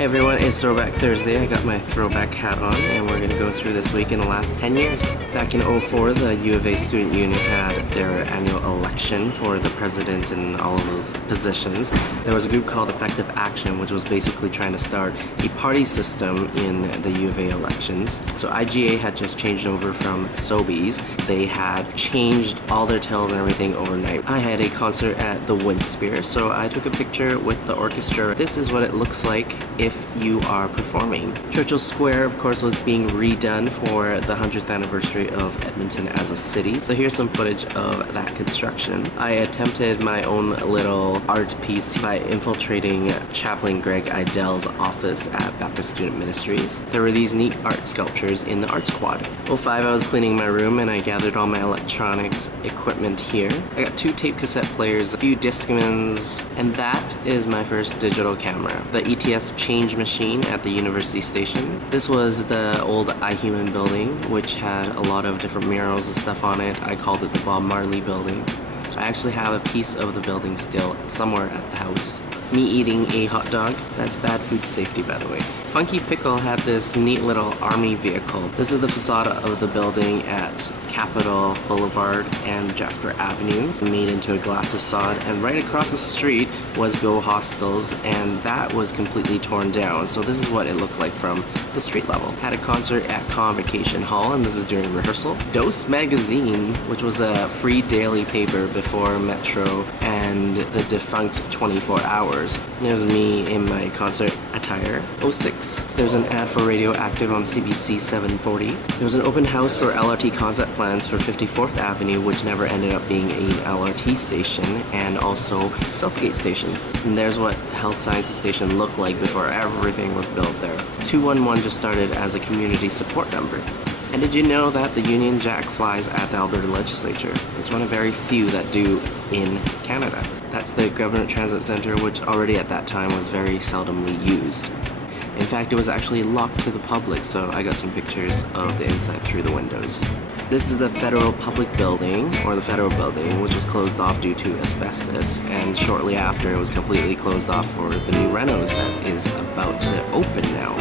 Hey everyone, it's Throwback Thursday. I got my throwback hat on and we're going to go through this week in the last 10 years. Back in '04, the U of A Student Union had their annual election for the president and all of those positions. There was a group called Effective Action, which was basically trying to start a party system in the U of A elections. So IGA had just changed over from Sobeys. They had changed all their tells and everything overnight. I had a concert at the Windspear, so I took a picture with the orchestra. This is what it looks like if you are performing. Churchill Square, of course, was being redone for the 100th anniversary of Edmonton as a city. So here's some footage of that construction. I attempted my own little art piece by infiltrating Chaplain Greg Idell's office at Baptist Student Ministries. There were these neat art sculptures in the Arts Quad. '05, I was cleaning my room and I gathered all my electronics equipment here. I got 2 tape cassette players, a few Discmans, and that is my first digital camera. The ETS change machine at the University Station. This was the old iHuman building, which had a lot of different murals and stuff on it. I called it the Bob Marley building. I actually have a piece of the building still somewhere at the house. Me eating a hot dog. That's bad food safety, by the way. Funky Pickle had this neat little army vehicle. This is the facade of the building at Capitol Boulevard and Jasper Avenue, made into a glass facade, and right across the street was Go Hostels, and that was completely torn down. So this is what it looked like from the street level. Had a concert at Convocation Hall, and this is during rehearsal. Dose Magazine, which was a free daily paper before Metro and the defunct 24 Hours. There's me in my concert attire. '06, there's an ad for Radioactive on CBC 740. There was an open house for LRT concept plans for 54th Avenue, which never ended up being an LRT station, and also Southgate Station. And there's what Health Sciences Station looked like before everything was built there. 211 just started as a community support number. And did you know that the Union Jack flies at the Alberta Legislature? It's one of very few that do in Canada. That's the Government Transit Centre, which already at that time was very seldomly used. In fact, it was actually locked to the public, so I got some pictures of the inside through the windows. This is the Federal Public Building, or the Federal Building, which was closed off due to asbestos, and shortly after it was completely closed off for the new renos that is about to open now.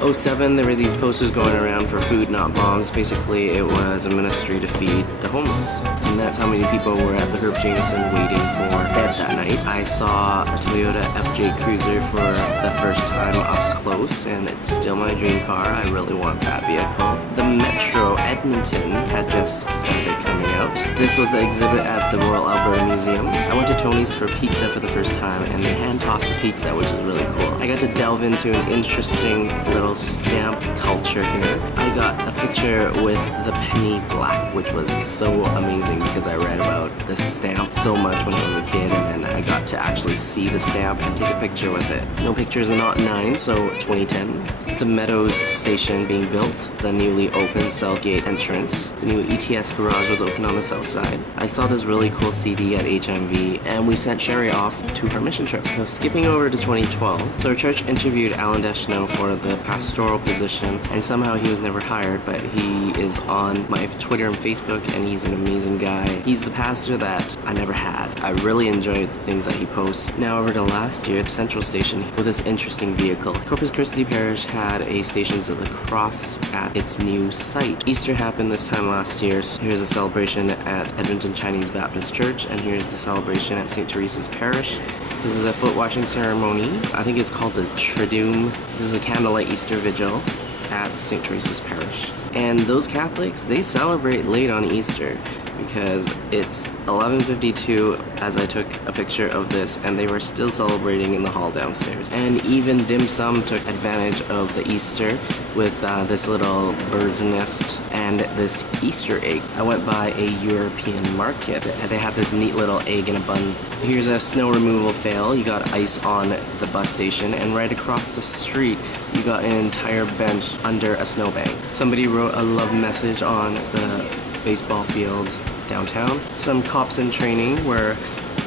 '07, there were these posters going around for Food Not Bombs. Basically, it was a ministry to feed the homeless. And that's how many people were at the Herb Jameson waiting for bed that night. I saw a Toyota FJ Cruiser for the first time up close, and it's still my dream car. I really want that vehicle. The Metro Edmonton had just started coming out. This was the exhibit at the Royal Alberta Museum. I went to Tony's for pizza for the first time, and they hand-tossed the pizza, which is really cool. I got to delve into an interesting little stamp culture here. I got a picture with the penny black, which was so amazing because I read about the stamp so much when I was a kid, and then I got to actually see the stamp and take a picture with it. No pictures in '09, so 2010. The Meadows station being built, the newly opened Southgate entrance. The new ETS garage was opened on the south side. I saw this really cool CD at HMV, and we sent Sherry off to her mission trip. So skipping over to 2012, so our church interviewed Alan Deschanel for the pastoral position, and somehow he was never hired, but he is on my Twitter and Facebook, and he's an amazing guy. He's the pastor that I never had. I really enjoyed the things that he posts. Now over to last year, Central Station with this interesting vehicle. Corpus Christi Parish had a Stations of the Cross at its new site. Easter happened this time last year. So here's a celebration at Edmonton Chinese Baptist Church, and here's the celebration at St. Teresa's Parish. This is a foot washing ceremony. I think it's called the Triduum. This is a candlelight Easter vigil at St. Teresa's Parish. And those Catholics, they celebrate late on Easter because it's 11:52 as I took a picture of this, and they were still celebrating in the hall downstairs. And even Dim Sum took advantage of the Easter with this little bird's nest and this Easter egg. I went by a European market, and they had this neat little egg in a bun. Here's a snow removal fail. You got ice on the bus station, and right across the street you got an entire bench under a snowbank. Somebody wrote a love message on the baseball field downtown. Some cops in training were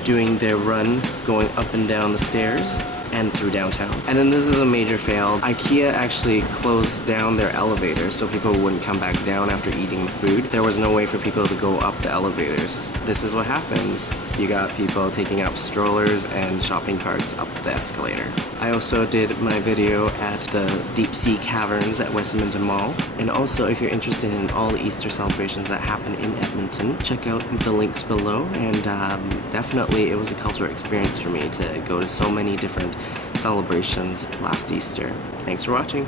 doing their run going up and down the stairs. and through downtown. And then this is a major fail. IKEA actually closed down their elevators so people wouldn't come back down after eating the food. There was no way for people to go up the elevators. This is what happens. You got people taking out strollers and shopping carts up the escalator. I also did my video at the Deep Sea Caverns at Westminster Mall. And also, if you're interested in all the Easter celebrations that happen in Edmonton, check out the links below. And definitely it was a cultural experience for me to go to so many different celebrations last Easter. Thanks for watching.